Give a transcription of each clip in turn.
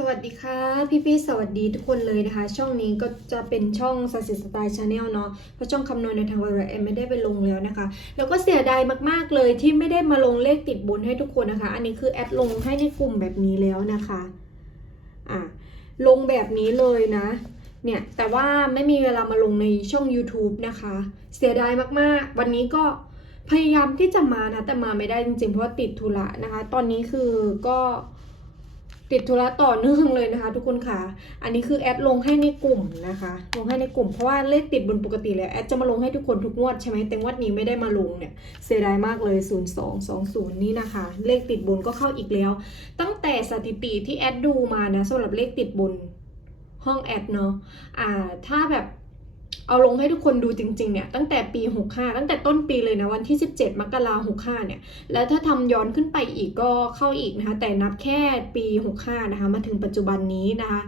สวัสดีค่ะ พี่ๆ สวัสดีทุกคนเลยนะคะ ช่องนี้ก็จะเป็นช่องสัสิสไตล์ชาแนลเนาะเพราะช่องคำนวณในทางวารแอมไม่ได้ไปลงแล้วนะคะ แล้วก็เสียดายมากๆเลยที่ไม่ได้มาลงเลขติดบนให้ทุกคนนะคะ อันนี้คือแอดลงให้ในกลุ่มแบบนี้แล้วนะคะอะลงแบบนี้เลยนะเนี่ยแต่ว่าไม่มีเวลามาลงในช่อง YouTube นะคะ เสียดายมากๆ วันนี้ก็พยายามที่จะมานะแต่มาไม่ได้จริงๆเพราะติดธุระนะคะ ตอนนี้คือก็ ติดธุระต่อเนื่องเลยนะคะ ทุกคนค่ะ อันนี้คือแอดลงให้ในกลุ่มนะคะ ลงให้ในกลุ่มเพราะว่าเลขติดบนปกติแล้วแอดจะมาลงให้ทุกคนทุกงวดใช่ไหมแต่งวดนี้ไม่ได้มาลงเนี่ยเสียดายมากเลย 0220 นี่นะคะ เลขติดบนก็เข้าอีกแล้ว ตั้งแต่สถิติที่แอดดูมานะสำหรับเลขติดบนห้องแอดเนาะ อ่า ถ้าแบบ เอาลงให้ทุกคนดูจริงๆเนี่ยตั้งแต่ปี 65 ตั้งแต่ต้นปีเลยนะวันที่ 17 มกราคม65 เนี่ย แล้วถ้าทำย้อนขึ้นไปอีกก็เข้าอีกนะคะ แต่นับแค่ปี 65 นะคะ มาถึงปัจจุบันนี้นะคะ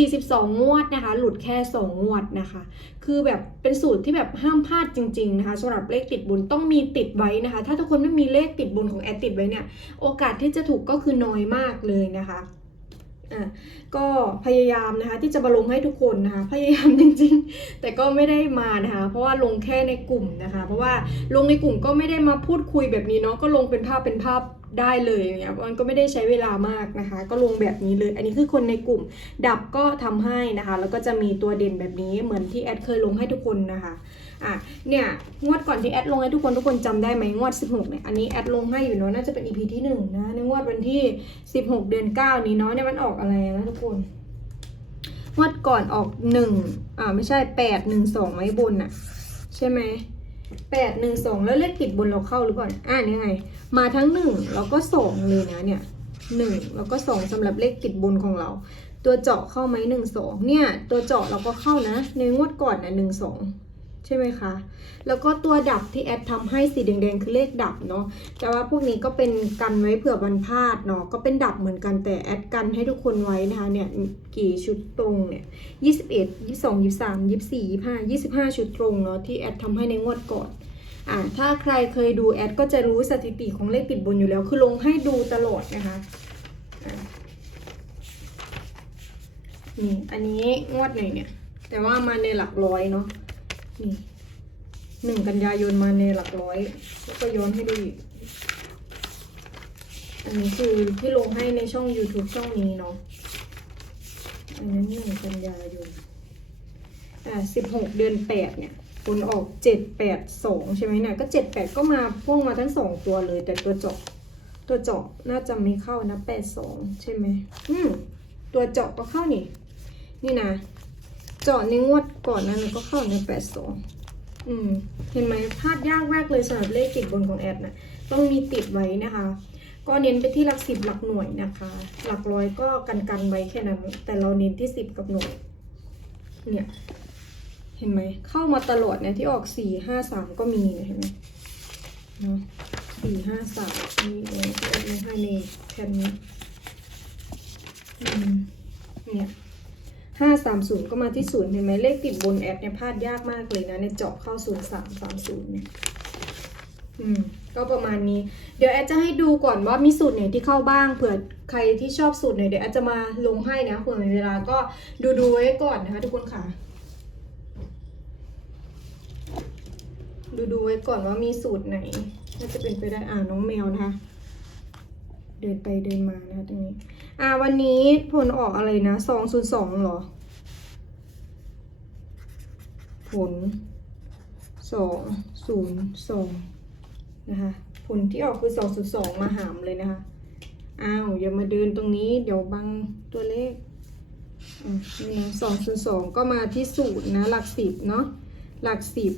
42 งวดนะคะ หลุดแค่ 2 งวดนะคะ คือแบบเป็นสูตรที่แบบห้ามพลาดจริง ๆนะคะสำหรับเลขติดบนต้องมีติดไว้นะคะ ถ้าทุกคนไม่มีเลขติดบนของแอดติดไว้เนี่ย โอกาสที่จะถูกก็คือน้อยมากเลยนะคะ อะก็พยายามนะคะที่จะมาลงให้ทุกคนนะคะพยายามจริงๆ แต่ก็ไม่ได้มานะคะเพราะว่าลงแค่ในกลุ่มนะคะ เพราะว่าลงในกลุ่มก็ไม่ได้มาพูดคุยแบบนี้เนาะก็ลงเป็นภาพเป็นภาพ ได้เลยเงี้ยมันก็ไม่ได้ใช้เวลามากนะคะ ก็ลงแบบนี้เลย อันนี้คือคนในกลุ่มดับก็ทำให้นะคะ แล้วก็จะมีตัวเด่นแบบนี้เหมือนที่แอดเคยลงให้ทุกคนนะคะอะเนี่ยงวดก่อนที่แอดลงให้ทุกคนทุกคนจำได้ไหมงวด 16เนี่ยอันนี้แอดลงให้อยู่เนาะน่าจะเป็น EP ที่1นะในงวดวันที่ 16 เดือน 9 นี้เนาะเนี่ยมันออกอะไรนะทุกคนงวดก่อนออก1อ่าไม่ใช่8 1 2ไว้บนอะใช่ไหม8 1 2แล้วเลขติดบนเราเข้าหรือเปล่าเนี่ยอ่านี่ไง มาทั้ง1แล้วก็2เลยนะเนี่ย1แล้วก็2สำหรับเลขติดบนของเรา ตัวเจาะเข้าไหมหนึ่งสองเนี่ย ตัวเจาะเราก็เข้านะ ในงวดก่อนนะหนึ่งสองใช่ไหมคะ แล้วก็ตัวดับที่แอดทำให้สีแดงๆคือเลขดับเนาะ แต่ว่าพวกนี้ก็เป็นกันไว้เผื่อวันพลาดเนาะ ก็เป็นดับเหมือนกันแต่แอดกันให้ทุกคนไว้นะคะเนี่ยกี่ชุดตรงเนี่ยยี่สิบเอ็ดยี่สิบสองยี่สามยี่สี่ยี่ห้ายี่สิบห้าชุดตรงเนาะที่แอดทำให้ในงวดก่อน อ่าถ้าใครเคยดูแอดก็จะรู้สถิติของเลขติดบนอยู่แล้ว คือลงให้ดูตลอดนะคะนี่อันนี้งวดไหนเนี่ย แต่ว่ามาในหลักร้อยเนาะนี่หนึ่งกันยายนมาในหลักร้อยแล้วก็ย้อนให้ดูอีกอันนี้คือที่ลงให้ในช่อง YouTube ช่องนี้เนาะอันนั้นหนึ่งกันยายนอ่าสิบหกเดือนแปดเนี่ย ผลออกเจ็ดแปดสองใช่ไหมเนี่ยก็เจ็ดแปดก็มาพ่วงมาทั้งสองตัวเลย แต่ตัวเจาะตัวเจาะน่าจะไม่เข้านะแปดสองใช่ไหมอืมตัวเจาะก็เข้านี่ นี่นะเจาะในงวดก่อนนั้นก็เข้าในแปดสองอืมเห็นไหมพลาดยากมากเลยสำหรับเลขติดบนของแอดนะต้องมีติดไว้นะคะ ก็เน้นไปที่หลักสิบหลักหน่วยนะคะ หลักร้อยก็กันกันไว้แค่นั้น แต่เราเน้นที่สิบกับหน่วยเนี่ย เห็นไหม เข้ามาตลอดเนี่ยที่ออกสี่ห้าสามก็มีเห็นไหมเนาะสี่ห้าสามนี่เองที่แอดลงให้ในแผ่นนี้อืมเนี่ยห้าสามศูนย์ก็มาที่ศูนย์เห็นไหมเลขติดบนแอดเนี่ยพลาดยากมากเลยนะในเจาะเข้าศูนย์สามสามศูนย์เนี่ยอืมก็ประมาณนี้ เดี๋ยวแอดจะให้ดูก่อนว่ามีสูตรไหนที่เข้าบ้างเผื่อใครที่ชอบสูตรไหนเดี๋ยวแอดจะมาลงให้นะเผื่อมีเวลาก็ดูดูไว้ก่อนนะคะทุกคนค่ะ ดูดูไว้ก่อนว่ามีสูตรไหนน่าจะเป็นไปได้อ่าน้องแมวนะคะเดินไปเดินมานะคะตรงนี้ อ่าวันนี้ผลออกอะไรนะสองศูนย์สองหรอ ผลสองศูนย์สองนะคะผลที่ออกคือสองศูนย์สองมาหามเลยนะคะ อ้าวอย่ามาเดินตรงนี้เดี๋ยวบังตัวเลขนี่นะสองศูนย์สองก็มาที่ศูนย์นะ หลักสิบเนาะหลักสิบ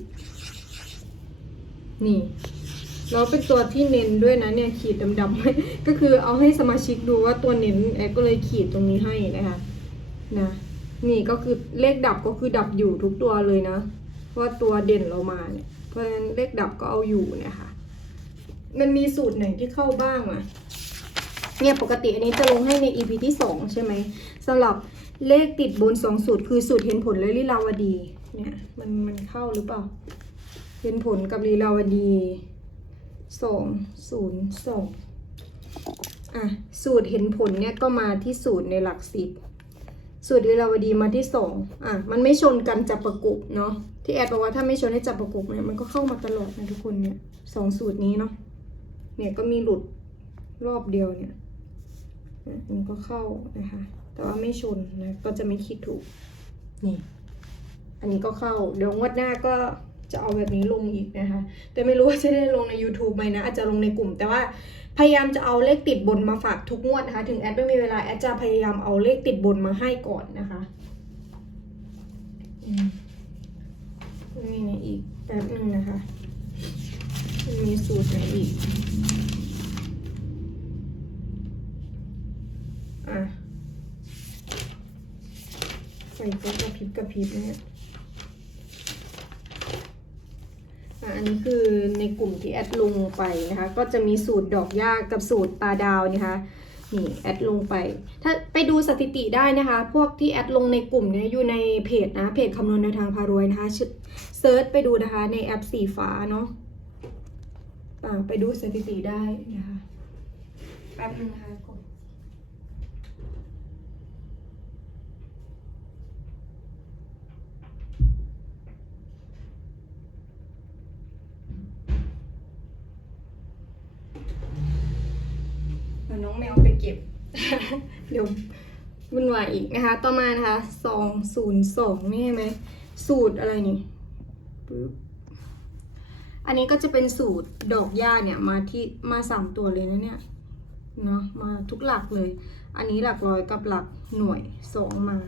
นี่เราเป็นตัวที่เน้นด้วยนะเนี่ยขีดดำๆให้ก็คือเอาให้สมาชิกดูว่าตัวเน้นแอดก็เลยขีดตรงนี้ให้นะคะนะนี่ก็คือเลขดับก็คือดับอยู่ทุกตัวเลยนะเพราะว่าตัวเด่นเรามาเนี่ยเพราะฉะนั้นเลขดับก็เอาอยู่เนี่ยค่ะมันมีสูตรไหนที่เข้าบ้างอะเนี่ยปกติอันนี้จะลงให้ใน EP ที่สองใช่ไหมสำหรับเลขติดบนสองสูตรคือสูตรเห็นผลและลีลาวดีเนี่ยมันมันเข้าหรือเปล่า เห็นผลกับลีลาวดีสองศูนย์สองอะ สูตรเห็นผลเนี่ยก็มาที่สูตรในหลักสิบสูตรลีลาวดีมาที่สองอะ มันไม่ชนกันจับประกบเนาะที่แอดบอกว่าถ้าไม่ชนให้จับประกบเนี่ยมันก็เข้ามาตลอดนะทุกคนเนี่ยสองสูตรนี้เนาะเนี่ยก็มีหลุดรอบเดียวเนี่ยอะอันก็เข้านะคะ แต่ว่าไม่ชนนะก็จะไม่คิดถูกนี่ อันนี้ก็เข้า เดี๋ยวงวดหน้าก็ จะเอาแบบนี้ลงอีกนะคะ แต่ไม่รู้ว่าจะได้ลงใน YouTube ไหมนะ อาจจะลงในกลุ่ม แต่ว่าพยายามจะเอาเลขติดบนมาฝากทุกงวดนะคะ ถึงแอดไม่มีเวลาแอดจะพยายามเอาเลขติดบนมาให้ก่อนนะคะอืมนี่นอีกแป๊บหนึ่งนะคะ มีสูตรไหนอีก อะไฟก็กระพริบกระพริบนะฮะ อันนี้คือในกลุ่มที่แอดลงไปนะคะ ก็จะมีสูตรดอกหญ้ากับสูตรปลาดาวนะคะนี่แอดลงไป ถ้าไปดูสถิติได้นะคะ พวกที่แอดลงในกลุ่มเนี่ยอยู่ในเพจนะ เพจคำนวณแนวทางพารวยนะคะเซิร์ชไปดูนะคะในแอปสีฟ้าเนาะอ่าไปดูสถิติได้นะคะ แป๊บนึงนะคะ เอาน้องแมวไปเก็บ เดี๋ยววุ่นวายอีกนะคะ ต่อมานะคะสองศูนย์สองนี่ใช่ไหม สูตรอะไรนี่ปึ๊บอันนี้ก็จะเป็นสูตรดอกหญ้าเนี่ยมาที่มาสามตัวเลยนะเนี่ยเนาะมาทุกหลักเลย อันนี้หลักร้อยกับหลักหน่วยสองมา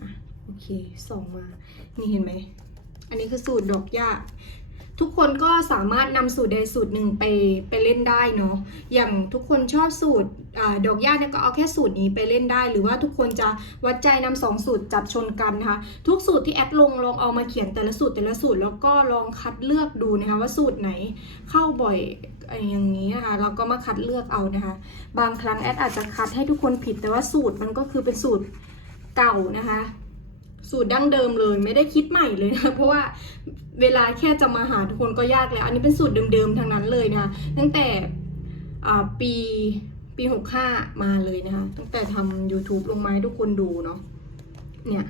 อะโอเคสองมา นี่เห็นไหม อันนี้คือสูตรดอกหญ้า ทุกคนก็สามารถนำสูตรใดสูตรหนึ่งไปไปเล่นได้เนาะ อย่างทุกคนชอบสูตรอดอกหญ้าเนี่ยก็เอาแค่สูตรนี้ไปเล่นได้ หรือว่าทุกคนจะวัดใจนำสองสูตรจับชนกันนะคะ ทุกสูตรที่แอดลงลองเอามาเขียนแต่ละสูตรแต่ละสูตรแล้วก็ลองคัดเลือกดูนะคะว่าสูตรไหนเข้าบ่อยอะไรอย่างนี้นะคะเราก็มาคัดเลือกเอานะคะ บางครั้งแอดอาจจะคัดให้ทุกคนผิดแต่ว่าสูตรมันก็คือเป็นสูตรเก่านะคะ สูตรดั้งเดิมเลย ไม่ได้คิดใหม่เลยนะเพราะว่าเวลาแค่จะมาหาทุกคนก็ยากแล้ว อันนี้เป็นสูตรเดิมๆทั้งนั้นเลยนะตั้งแต่ปีปีหกห้ามาเลยนะคะตั้งแต่ทำ YouTube ลงมาให้ทุกคนดูเนาะเนี่ย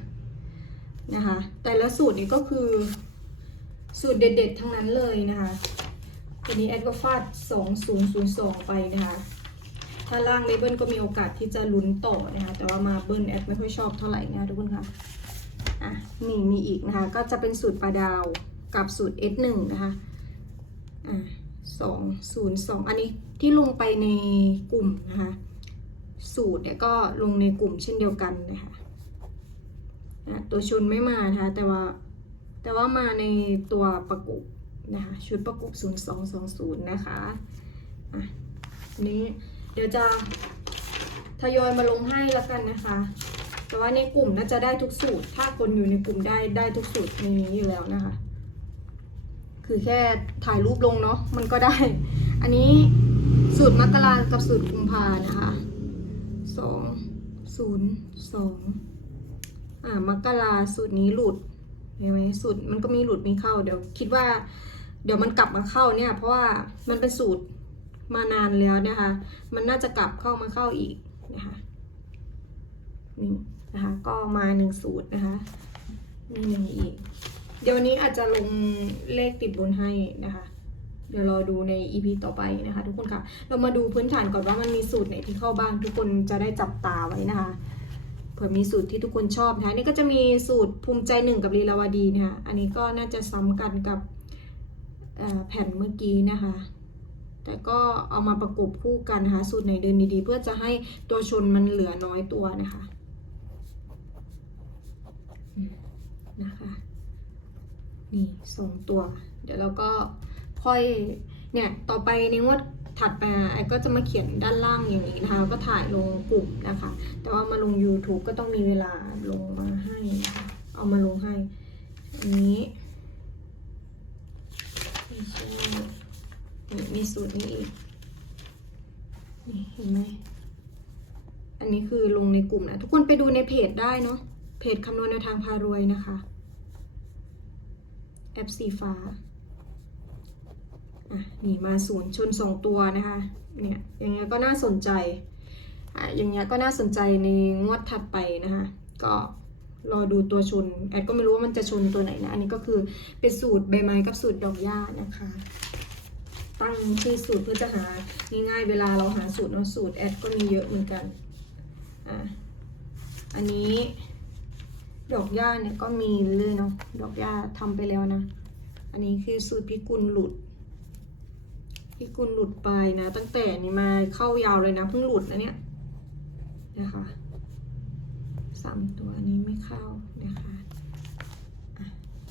นะคะ แต่ละสูตรนี้ก็คือ สูตรเด็ดๆทั้งนั้นเลยนะคะทีนี้แอดก็ฟาด2002 ไปนะคะถ้าล่างเลเบิลก็มีโอกาสที่จะลุ้นต่อนะคะ แต่ว่ามาเบิลแอดไม่ค่อยชอบเท่าไหร่นะคะทุกคนค่ะ อะนี่มีอีกนะคะ ก็จะเป็นสูตรปลาดาวกับสูตร S1 นะคะอะสองศูนย์สองอันนี้ที่ลงไปในกลุ่มนะคะ สูตรเนี่ยก็ลงในกลุ่มเช่นเดียวกันนะคะอะตัวชนไม่มานะคะ แต่ว่าแต่ว่ามาในตัวประกบนะคะชุดประกบ0220นะคะอะอันนี้เดี๋ยวจะทยอยมาลงให้แล้วกันนะคะ แต่ว่าในกลุ่มน่าจะได้ทุกสูตร ถ้าคนอยู่ในกลุ่มได้ได้ทุกสูตรในนี้อยู่แล้วนะคะ คือแค่ถ่ายรูปลงเนาะมันก็ได้ อันนี้สูตรมกรากับสูตรกุมภานะคะสองศูนย์สองอ่ามกราสูตรนี้หลุดเห็นไหมสูตรมันก็มีหลุดมีเข้าเดี๋ยวคิดว่า เดี๋ยวมันกลับมาเข้าเนี่ย เพราะว่ามันเป็นสูตรมานานแล้วนะคะ มันน่าจะกลับเข้ามาเข้าอีกนะคะนี่ นะคะ ก็มาหนึ่งสูตรนะคะนี่หนึ่งอีก เดี๋ยววันนี้อาจจะลงเลขติดบนให้นะคะเดี๋ยวรอดูใน EP ต่อไปนะคะ ทุกคนค่ะ เรามาดูพื้นฐานก่อนว่ามันมีสูตรไหนที่เข้าบ้าง ทุกคนจะได้จับตาไว้นะคะเผื่อมีสูตรที่ทุกคนชอบนะคะนี่ก็จะมีสูตรภูมิใจหนึ่งกับลีลาวดีนะคะอันนี้ก็น่าจะซ้ำกันกับแผ่นเมื่อกี้นะคะ แต่ก็เอามาประกบคู่กันนะคะสูตรไหนเดินดีๆ เพื่อจะให้ตัวชนมันเหลือน้อยตัวนะคะอืม นะคะ นี่สองตัว เดี๋ยวเราก็ค่อยเนี่ยต่อไปในงวดถัดไปไอ้ก็จะมาเขียนด้านล่างอย่างนี้นะคะ ก็ถ่ายลงกลุ่มนะคะ แต่ว่ามาลง YouTube ก็ต้องมีเวลาลงมาให้ เอามาลงให้อันนี้ไม่ใช่นี่มีสูตรนี้อีกนี่เห็นไหมอันนี้คือลงในกลุ่มนะ ทุกคนไปดูในเพจได้เนาะ เพจคำนวณแนวทางพารวยนะคะ แอปสีฟ้า อะ นี่มาศูนย์ชนสองตัวนะคะ เนี่ย อย่างเงี้ยก็น่าสนใจ อะ อย่างเงี้ยก็น่าสนใจในงวดถัดไปนะคะ ก็รอดูตัวชน แอดก็ไม่รู้ว่ามันจะชนตัวไหนนะ อันนี้ก็คือเป็นสูตรใบไม้กับสูตรดอกหญ้านะคะ ตั้งชื่อสูตรเพื่อจะหาง่ายๆเวลาเราหาสูตรเนาะสูตรแอดก็มีเยอะเหมือนกัน อะ อันนี้ ดอกหญ้าเนี่ยก็มีเลยเนาะดอกหญ้าทำไปแล้วนะ อันนี้คือสูตรพิกุลหลุด พิกุลหลุดไปนะ ตั้งแต่นี่มาเข้ายาวเลยนะเพิ่งหลุดนะเนี่ยนะคะสามตัวอันนี้ไม่เข้านะคะ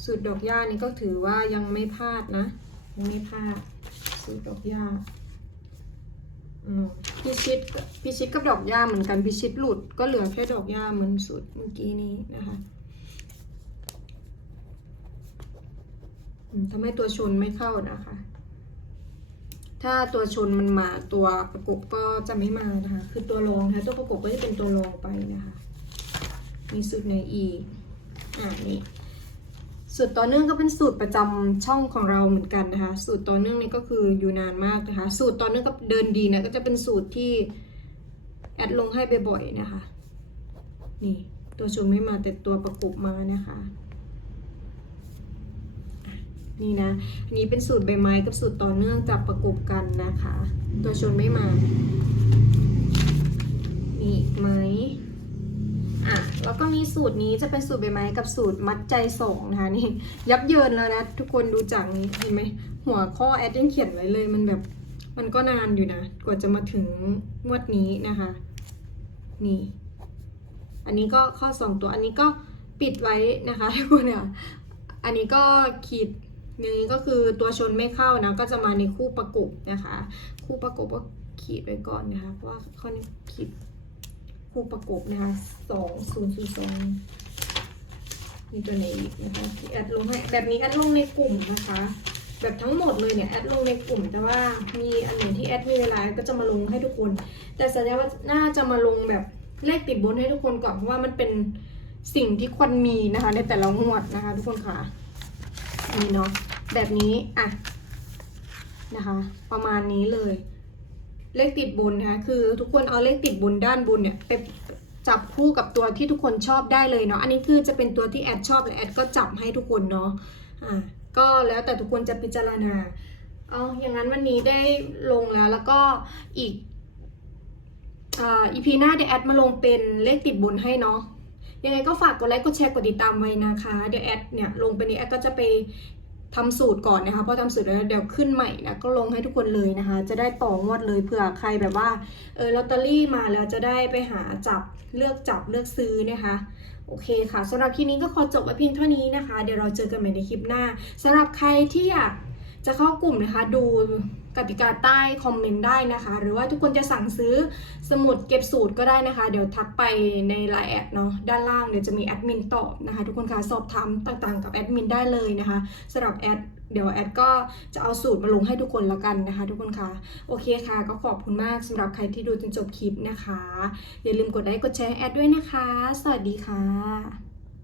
สูตรดอกหญ้านี่ก็ถือว่ายังไม่พลาดนะยังไม่พลาดสูตรดอกหญ้า พิชิตพิชิตกับดอกหญ้าเหมือนกันพิชิตหลุดก็เหลือแค่ดอกหญ้าเหมือนสูตรเมื่อกี้นี้นะคะทำให้ตัวชนไม่เข้านะคะ ถ้าตัวชนมันมาตัวประกบก็จะไม่มานะคะ คือตัวรองนะคะตัวประกบก็จะเป็นตัวรองไปนะคะ มีสูตรไหนอีก อ่านี่ สูตรต่อเนื่องก็เป็นสูตรประจำช่องของเราเหมือนกันนะคะ สูตรต่อเนื่องนี่ก็คืออยู่นานมากนะคะ สูตรต่อเนื่องกับเดินดีเนี่ยก็จะเป็นสูตรที่แอดลงให้บ่อยๆนะคะ นี่ตัวชนไม่มาแต่ตัวประกบมานะคะนี่นะ อันนี้เป็นสูตรใบไม้กับสูตรต่อเนื่องจับประกบกันนะคะ ตัวชนไม่มา นี่อีกไหม แล้วก็มีสูตรนี้จะเป็นสูตรใบไม้กับสูตรมัดใจสองนะคะนี่ยับเยินแล้วนะทุกคนดูจากนี้เห็นไหมหัวข้อแอดยังเขียนไว้เลยมันแบบมันก็นานอยู่นะ กว่าจะมาถึงงวดนี้นะคะ นี่ อันนี้ก็ข้อสองตัวอันนี้ก็ปิดไว้นะคะทุกคนเนี่ยอันนี้ก็ขีดอย่างนี้ก็คือตัวชนไม่เข้านะ ก็จะมาในคู่ประกบนะคะ คู่ประกบก็ขีดไว้ก่อนนะคะเพราะว่าข้อนี้ขีด คู่ประกบนะคะสองศูนย์ศูนย์สองมีตัวไหนอีกนะคะที่แอดลงให้แบบนี้แอดลงในกลุ่มนะคะ แบบทั้งหมดเลยเนี่ยแอดลงในกลุ่ม แต่ว่ามีอันไหนที่แอดมีเวลาก็จะมาลงให้ทุกคน แต่สัญญาว่าน่าจะมาลงแบบเลขติดบนให้ทุกคนก่อนเพราะว่ามันเป็นสิ่งที่ควรมีนะคะ ในแต่ละงวดนะคะ ทุกคนค่ะนี่เนาะแบบนี้อะนะคะ ประมาณนี้เลย เลขติดบนนะคะคือทุกคนเอาเลขติดบนด้านบนเนี่ยไปจับคู่กับตัวที่ทุกคนชอบได้เลยเนาะอันนี้คือจะเป็นตัวที่แอดชอบและแอดก็จับให้ทุกคนเนาะอ่าก็แล้วแต่ทุกคนจะพิจารณาเอาอย่างนั้นวันนี้ได้ลงแล้วแล้วก็อีกอีพีหน้าเดี๋ยวแอดมาลงเป็นเลขติดบนให้เนาะยังไงก็ฝากกดไลค์กดแชร์กดติดตามไว้นะคะ เดี๋ยวแอดเนี่ยลงไปนี้แอดก็จะไป ทำสูตรก่อนนะคะพอทำสูตรแล้วเดี๋ยวขึ้นใหม่นะก็ลงให้ทุกคนเลยนะคะ จะได้ต่องวดเลยเผื่อใครแบบว่าเออลอตเตอรี่มาแล้วจะได้ไปหาจับเลือกจับเลือกซื้อนะคะโอเคค่ะสำหรับคลิปนี้ก็ขอจบไว้เพียงเท่านี้นะคะ เดี๋ยวเราเจอกันใหม่ในคลิปหน้าสำหรับใครที่อยาก จะเข้ากลุ่มนะคะดูกติกาใต้คอมเมนต์ได้นะคะ หรือว่าทุกคนจะสั่งซื้อสมุดเก็บสูตรก็ได้นะคะ เดี๋ยวทักไปในไลน์แอดเนาะด้านล่างเดี๋ยวจะมีแอดมินตอบนะคะ ทุกคนคะสอบถามต่างๆ กับแอดมินได้เลยนะคะสำหรับแอดเดี๋ยวแอดก็จะเอาสูตรมาลงให้ทุกคนแล้วกันนะคะ ทุกคนคะโอเคค่ะ ก็ขอบคุณมากสำหรับใครที่ดูจนจบคลิปนะคะ อย่าลืมกดไลค์กดแชร์แอดด้วยนะคะ สวัสดีค่ะ